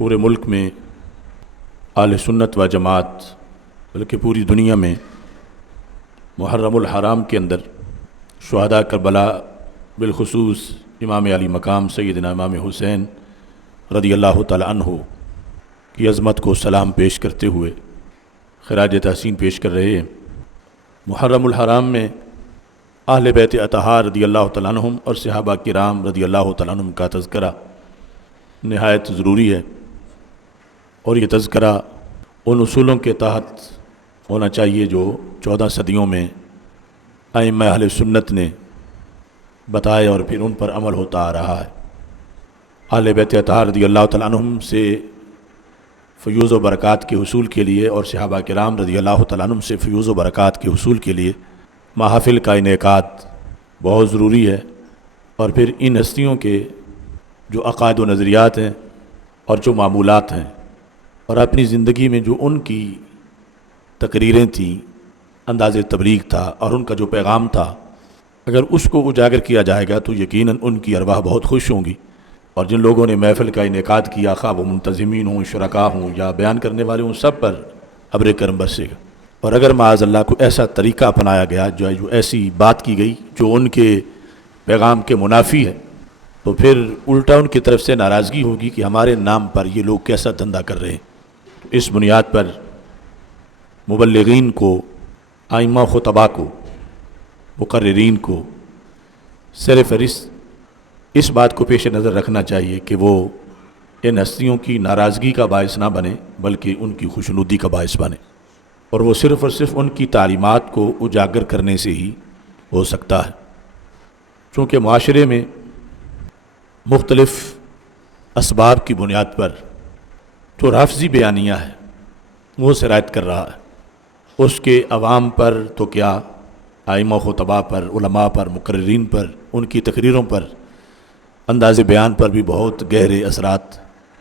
پورے ملک میں اہل سنت و جماعت بلکہ پوری دنیا میں محرم الحرام کے اندر شہداء کربلا بالخصوص امام علی مقام سیدنا امام حسین رضی اللہ تعالی عنہ کی عظمت کو سلام پیش کرتے ہوئے خراج تحسین پیش کر رہے ہیں۔ محرم الحرام میں اہل بیت اطہار رضی اللہ تعالیٰ عنہم اور صحابہ کرام رضی اللہ تعالیٰ عنہم کا تذکرہ نہایت ضروری ہے، اور یہ تذکرہ ان اصولوں کے تحت ہونا چاہیے جو 14 صدیوں میں ائمہ اہل سنت نے بتائے اور پھر ان پر عمل ہوتا آ رہا ہے۔ اہل بیت اطہار رضی اللہ تعالیٰ عنہم سے فیوز و برکات کے حصول کے لیے اور صحابہ کرام رضی اللہ تعالیٰ عنہم سے فیوز و برکات کے حصول کے لیے محافل کا انعقاد بہت ضروری ہے، اور پھر ان ہستیوں کے جو عقائد و نظریات ہیں اور جو معمولات ہیں اور اپنی زندگی میں جو ان کی تقریریں تھیں، انداز تبلیغ تھا اور ان کا جو پیغام تھا، اگر اس کو اجاگر کیا جائے گا تو یقیناً ان کی ارواح بہت خوش ہوں گی، اور جن لوگوں نے محفل کا انعقاد کیا، خواہ وہ منتظمین ہوں، شرکاء ہوں یا بیان کرنے والے ہوں، سب پر ابر کرم برسے گا۔ اور اگر معاذ اللہ کو ایسا طریقہ اپنایا گیا جو ایسی بات کی گئی جو ان کے پیغام کے منافی ہے، تو پھر الٹا ان کی طرف سے ناراضگی ہوگی کہ ہمارے نام پر یہ لوگ کیسا دھندا کر رہے ہیں۔ اس بنیاد پر مبلغین کو، ائمہ خطباء کو، مقررین کو سر فہرست اس بات کو پیش نظر رکھنا چاہیے کہ وہ ان ہستیوں کی ناراضگی کا باعث نہ بنے بلکہ ان کی خوشنودی کا باعث بنے، اور وہ صرف اور صرف ان کی تعلیمات کو اجاگر کرنے سے ہی ہو سکتا ہے۔ چونکہ معاشرے میں مختلف اسباب کی بنیاد پر جو رافضی بیانیہ ہے وہ سرایت کر رہا ہے، اس کے عوام پر تو کیا، ائمہ خطباء پر، علماء پر، مقررین پر، ان کی تقریروں پر، انداز بیان پر بھی بہت گہرے اثرات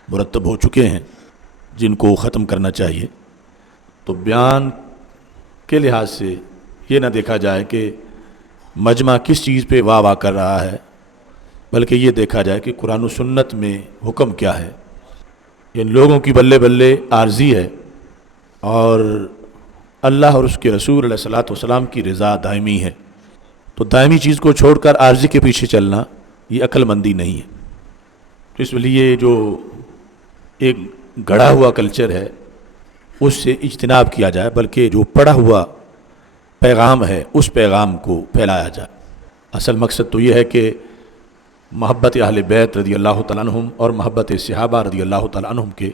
مرتب ہو چکے ہیں جن کو ختم کرنا چاہیے۔ تو بیان کے لحاظ سے یہ نہ دیکھا جائے کہ مجمع کس چیز پہ واہ واہ کر رہا ہے، بلکہ یہ دیکھا جائے کہ قرآن و سنت میں حکم کیا ہے۔ ان لوگوں کی بلے بلے عارضی ہے، اور اللہ اور اس کے رسول علیہ الصلوۃ والسلام کی رضا دائمی ہے، تو دائمی چیز کو چھوڑ کر عارضی کے پیچھے چلنا یہ عقل مندی نہیں ہے۔ اس لیے جو ایک گڑھا ہوا کلچر ہے اس سے اجتناب کیا جائے، بلکہ جو پڑھا ہوا پیغام ہے اس پیغام کو پھیلایا جائے۔ اصل مقصد تو یہ ہے کہ محبت اہل بیت رضی اللہ تعالیٰ عنہم اور محبت صحابہ رضی اللہ تعالیٰ عنہم کے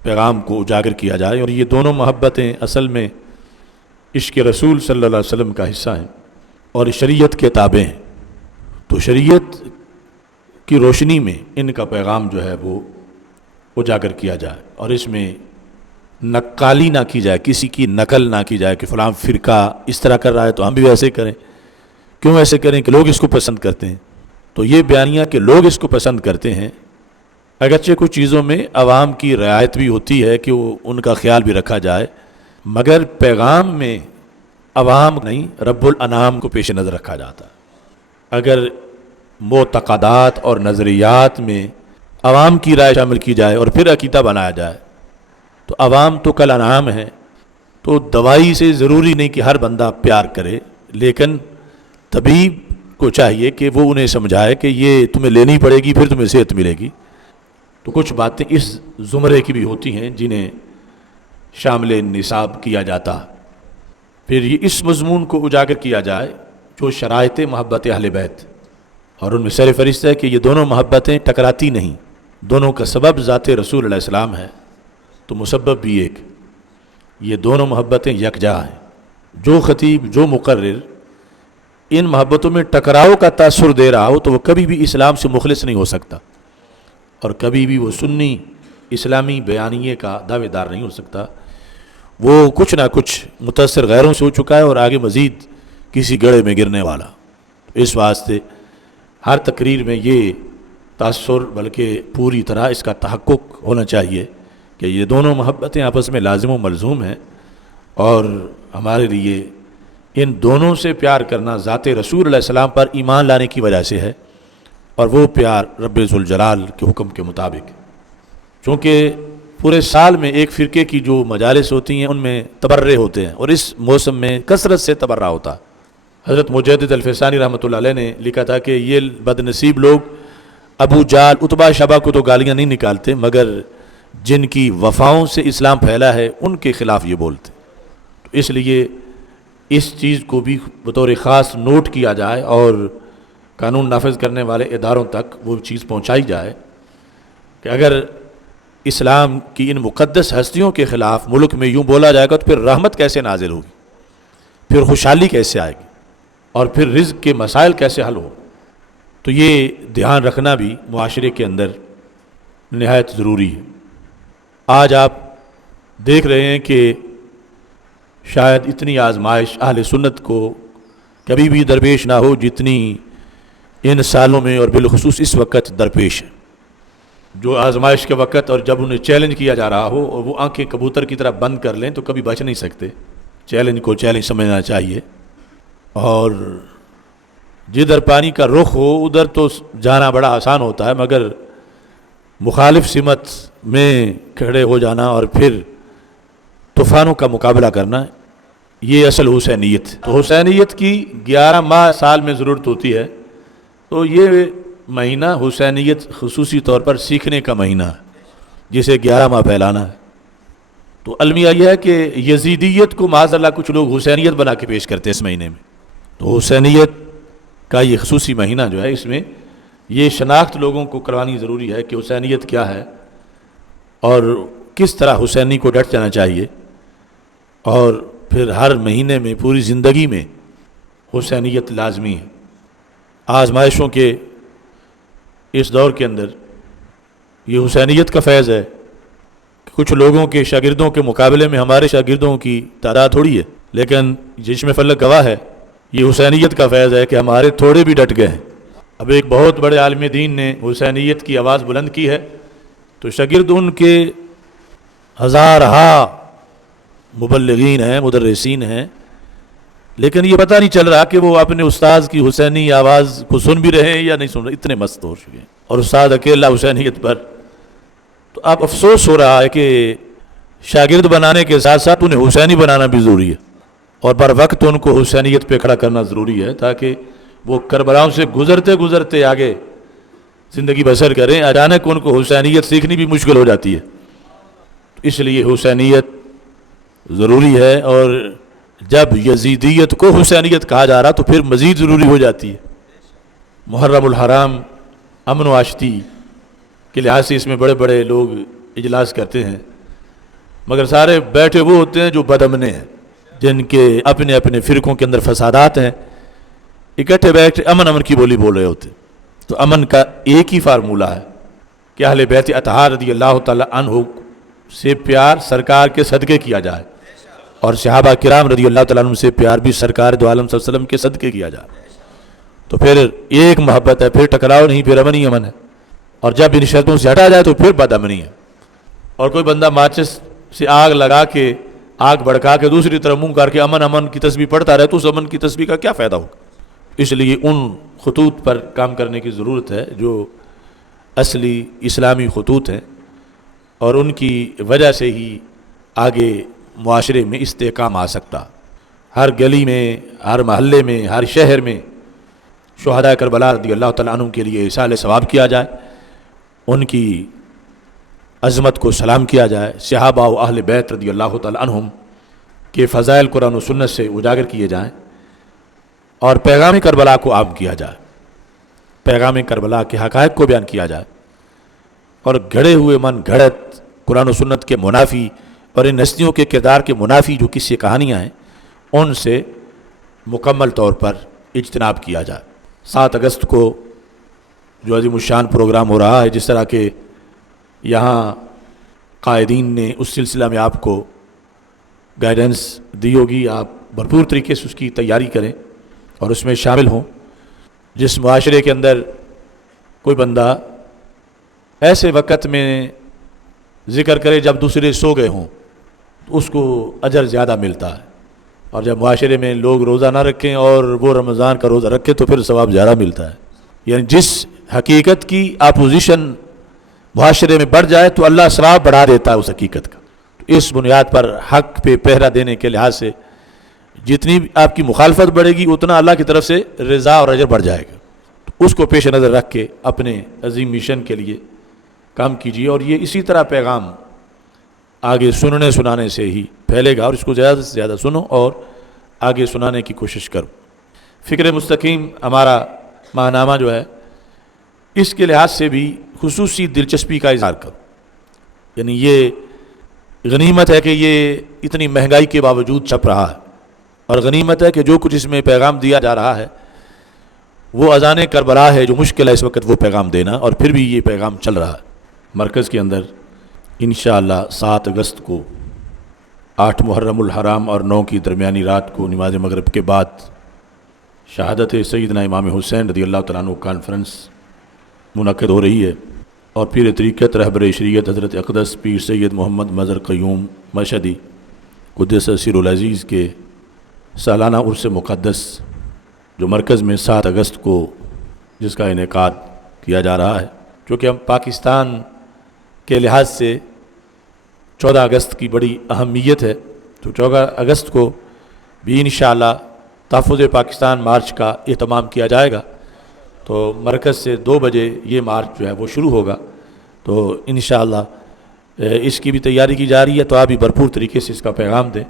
پیغام کو اجاگر کیا جائے، اور یہ دونوں محبتیں اصل میں عشق رسول صلی اللہ علیہ وسلم کا حصہ ہیں اور شریعت کے تابع ہیں، تو شریعت کی روشنی میں ان کا پیغام جو ہے وہ اجاگر کیا جائے، اور اس میں نقالی نہ کی جائے، کسی کی نقل نہ کی جائے کہ فلاں فرقہ اس طرح کر رہا ہے تو ہم بھی ویسے کریں۔ کیوں ایسے کریں؟ کہ لوگ اس کو پسند کرتے ہیں۔ تو یہ بیانیہ کہ لوگ اس کو پسند کرتے ہیں، اگرچہ کچھ چیزوں میں عوام کی رعایت بھی ہوتی ہے کہ وہ ان کا خیال بھی رکھا جائے، مگر پیغام میں عوام نہیں، رب الانام کو پیش نظر رکھا جاتا ہے۔ اگر معتقدات اور نظریات میں عوام کی رائے شامل کی جائے اور پھر عقیدہ بنایا جائے تو عوام تو کل انعام ہے، تو دوائی سے ضروری نہیں کہ ہر بندہ پیار کرے، لیکن طبیب کو چاہیے کہ وہ انہیں سمجھائے کہ یہ تمہیں لینی پڑے گی، پھر تمہیں صحت ملے گی۔ تو کچھ باتیں اس زمرے کی بھی ہوتی ہیں جنہیں شامل نصاب کیا جاتا، پھر یہ اس مضمون کو اجاگر کیا جائے جو شرائط محبت اہل بیت، اور ان میں سر فہرست ہے کہ یہ دونوں محبتیں ٹکراتی نہیں، دونوں کا سبب ذات رسول علیہ السلام ہے، تو مسبب بھی ایک، یہ دونوں محبتیں یکجا ہیں۔ جو خطیب، جو مقرر ان محبتوں میں ٹکراؤ کا تاثر دے رہا ہو تو وہ کبھی بھی اسلام سے مخلص نہیں ہو سکتا، اور کبھی بھی وہ سنی اسلامی بیانیے کا دعوے دار نہیں ہو سکتا۔ وہ کچھ نہ کچھ متاثر غیروں سے ہو چکا ہے اور آگے مزید کسی گڑھے میں گرنے والا۔ اس واسطے ہر تقریر میں یہ تاثر بلکہ پوری طرح اس کا تحقق ہونا چاہیے کہ یہ دونوں محبتیں آپس میں لازم و ملزوم ہیں، اور ہمارے لیے ان دونوں سے پیار کرنا ذات رسول علیہ السلام پر ایمان لانے کی وجہ سے ہے، اور وہ پیار رب ذوالجلال کے حکم کے مطابق۔ چونکہ پورے سال میں ایک فرقے کی جو مجالس ہوتی ہیں ان میں تبرع ہوتے ہیں، اور اس موسم میں کثرت سے تبرع ہوتا ہے۔ حضرت مجدد الفسانی رحمۃ اللہ علیہ نے لکھا تھا کہ یہ بد نصیب لوگ ابو جہل عتبہ شبہ کو تو گالیاں نہیں نکالتے، مگر جن کی وفاؤں سے اسلام پھیلا ہے ان کے خلاف یہ بولتے، تو اس لیے اس چیز کو بھی بطور خاص نوٹ کیا جائے اور قانون نافذ کرنے والے اداروں تک وہ چیز پہنچائی جائے کہ اگر اسلام کی ان مقدس ہستیوں کے خلاف ملک میں یوں بولا جائے گا تو پھر رحمت کیسے نازل ہوگی، پھر خوشحالی کیسے آئے گی، اور پھر رزق کے مسائل کیسے حل ہو۔ تو یہ دھیان رکھنا بھی معاشرے کے اندر نہایت ضروری ہے۔ آج آپ دیکھ رہے ہیں کہ شاید اتنی آزمائش اہل سنت کو کبھی بھی درپیش نہ ہو جتنی ان سالوں میں، اور بالخصوص اس وقت درپیش ہے۔ جو آزمائش کے وقت اور جب انہیں چیلنج کیا جا رہا ہو اور وہ آنکھیں کبوتر کی طرح بند کر لیں تو کبھی بچ نہیں سکتے۔ چیلنج کو چیلنج سمجھنا چاہیے، اور جدھر پانی کا رخ ہو ادھر تو جانا بڑا آسان ہوتا ہے، مگر مخالف سمت میں کھڑے ہو جانا اور پھر طوفانوں کا مقابلہ کرنا، یہ اصل حسینیت۔ تو حسینیت کی 11 ماہ سال میں ضرورت ہوتی ہے، تو یہ مہینہ حسینیت خصوصی طور پر سیکھنے کا مہینہ ہے جسے 11 ماہ پھیلانا ہے۔ تو المیہ یہ ہے کہ یزیدیت کو معاذ اللہ کچھ لوگ حسینیت بنا کے پیش کرتے ہیں اس مہینے میں۔ تو حسینیت کا یہ خصوصی مہینہ جو ہے، اس میں یہ شناخت لوگوں کو کروانی ضروری ہے کہ حسینیت کیا ہے اور کس طرح حسینی کو ڈٹ جانا چاہیے، اور پھر ہر مہینے میں پوری زندگی میں حسینیت لازمی ہے۔ آزمائشوں کے اس دور کے اندر یہ حسینیت کا فیض ہے کہ کچھ لوگوں کے شاگردوں کے مقابلے میں ہمارے شاگردوں کی تعداد تھوڑی ہے، لیکن جس میں فلک گواہ ہے یہ حسینیت کا فیض ہے کہ ہمارے تھوڑے بھی ڈٹ گئے ہیں۔ اب ایک بہت بڑے عالم دین نے حسینیت کی آواز بلند کی ہے تو شاگرد ان کے ہزارہا مبلغین ہیں، مدرسین ہیں، لیکن یہ پتہ نہیں چل رہا کہ وہ اپنے استاذ کی حسینی آواز کو سن بھی رہے ہیں یا نہیں سن رہے، اتنے مست ہو چکے ہیں، اور استاد اکیلا حسینیت پر۔ تو اب افسوس ہو رہا ہے کہ شاگرد بنانے کے ساتھ ساتھ انہیں حسینی بنانا بھی ضروری ہے، اور بر وقت ان کو حسینیت پہ کھڑا کرنا ضروری ہے تاکہ وہ کربلاؤں سے گزرتے گزرتے آگے زندگی بسر کریں۔ اچانک ان کو حسینیت سیکھنی بھی مشکل ہو جاتی ہے، اس لیے حسینیت ضروری ہے، اور جب یزیدیت کو حسینیت کہا جا رہا تو پھر مزید ضروری ہو جاتی ہے۔ محرم الحرام امن و آشتی کے لحاظ سے اس میں بڑے بڑے لوگ اجلاس کرتے ہیں، مگر سارے بیٹھے وہ ہوتے ہیں جو بدامنے ہیں، جن کے اپنے اپنے فرقوں کے اندر فسادات ہیں، اکٹھے بیٹھے امن کی بولی بول رہے ہوتے۔ تو امن کا ایک ہی فارمولہ ہے کہ اہل بیت اطہار رضی اللہ تعالی عنہ سے پیار سرکار کے صدقے کیا جائے، اور صحابہ کرام رضی اللہ تعالیٰ عنہ سے پیار بھی سرکار دو عالم صلی اللہ علیہ وسلم کے صدقے کیا جائے۔ تو پھر ایک محبت ہے، پھر ٹکراؤ نہیں، پھر امن ہی امن ہے، اور جب ان شرطوں سے ہٹا جائے تو پھر بد امنی ہے۔ اور کوئی بندہ ماچس سے آگ لگا کے، آگ بھڑکا کے دوسری طرف منہ کر کے امن کی تسبیح پڑھتا رہے تو اس امن کی تسبیح کا کیا فائدہ ہوگا؟ اس لیے ان خطوط پر کام کرنے کی ضرورت ہے جو اصلی اسلامی خطوط ہیں، اور ان کی وجہ سے ہی آگے معاشرے میں استحکام آ سکتا۔ ہر گلی میں، ہر محلے میں، ہر شہر میں شہداء کربلا رضی اللہ تعالیٰ عنہ کے لیے احسان ثواب کیا جائے، ان کی عظمت کو سلام کیا جائے، صحابہ و اہل بیت رضی اللہ تعالیٰ عنہم کے فضائل قرآن و سنت سے اجاگر کیے جائیں، اور پیغام کربلا کو عام کیا جائے، پیغام کربلا کے حقائق کو بیان کیا جائے، اور گھڑے ہوئے من گھڑت قرآن و سنت کے منافی اور ان ہستیوں کے کردار کے منافی جو قصے کہانیاں ہیں ان سے مکمل طور پر اجتناب کیا جائے۔ 7 اگست کو جو عظیم الشان پروگرام ہو رہا ہے، جس طرح کہ یہاں قائدین نے اس سلسلہ میں آپ کو گائیڈنس دی ہوگی، آپ بھرپور طریقے سے اس کی تیاری کریں اور اس میں شامل ہوں۔ جس معاشرے کے اندر کوئی بندہ ایسے وقت میں ذکر کرے جب دوسرے سو گئے ہوں تو اس کو اجر زیادہ ملتا ہے، اور جب معاشرے میں لوگ روزہ نہ رکھیں اور وہ رمضان کا روزہ رکھے تو پھر ثواب زیادہ ملتا ہے۔ یعنی جس حقیقت کی اپوزیشن معاشرے میں بڑھ جائے تو اللہ اسراف بڑھا دیتا ہے اس حقیقت کا. تو اس بنیاد پر حق پہ پہرا دینے کے لحاظ سے جتنی بھی آپ کی مخالفت بڑھے گی اتنا اللہ کی طرف سے رضا اور اجر بڑھ جائے گا. تو اس کو پیش نظر رکھ کے اپنے عظیم مشن کے لیے کام کیجیے. اور یہ اسی طرح پیغام آگے سننے سنانے سے ہی پھیلے گا, اور اس کو زیادہ سے زیادہ سنو اور آگے سنانے کی کوشش کرو. فکر مستقیم ہمارا ماہنامہ جو ہے اس کے لحاظ سے بھی خصوصی دلچسپی کا اظہار کرو. یعنی یہ غنیمت ہے کہ یہ اتنی مہنگائی کے باوجود چھپ رہا ہے, اور غنیمت ہے کہ جو کچھ اس میں پیغام دیا جا رہا ہے وہ اذان کربلا ہے, جو مشکل ہے اس وقت وہ پیغام دینا, اور پھر بھی یہ پیغام چل رہا ہے. مرکز کے اندر انشاءاللہ 7 اگست کو 8 محرم الحرام اور 9 کی درمیانی رات کو نماز مغرب کے بعد شہادت سیدنا امام حسین رضی اللہ تعالیٰ عنہ کانفرنس منعقد ہو رہی ہے. اور پیر طریقت رہبر شریعت حضرت اقدس پیر سید محمد مظہر قیوم مشہدی قدس سر العزیز کے سالانہ عرس مقدس جو مرکز میں 7 اگست کو جس کا انعقاد کیا جا رہا ہے, چونکہ ہم پاکستان کے لحاظ سے 14 اگست کی بڑی اہمیت ہے, تو 14 اگست کو بھی انشاءاللہ تحفظ پاکستان مارچ کا اہتمام کیا جائے گا. تو مرکز سے 2 بجے یہ مارچ جو ہے وہ شروع ہوگا. تو انشاءاللہ اس کی بھی تیاری کی جا رہی ہے, تو آپ بھی بھرپور طریقے سے اس کا پیغام دیں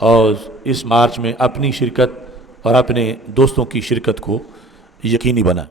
اور اس مارچ میں اپنی شرکت اور اپنے دوستوں کی شرکت کو یقینی بنائیں.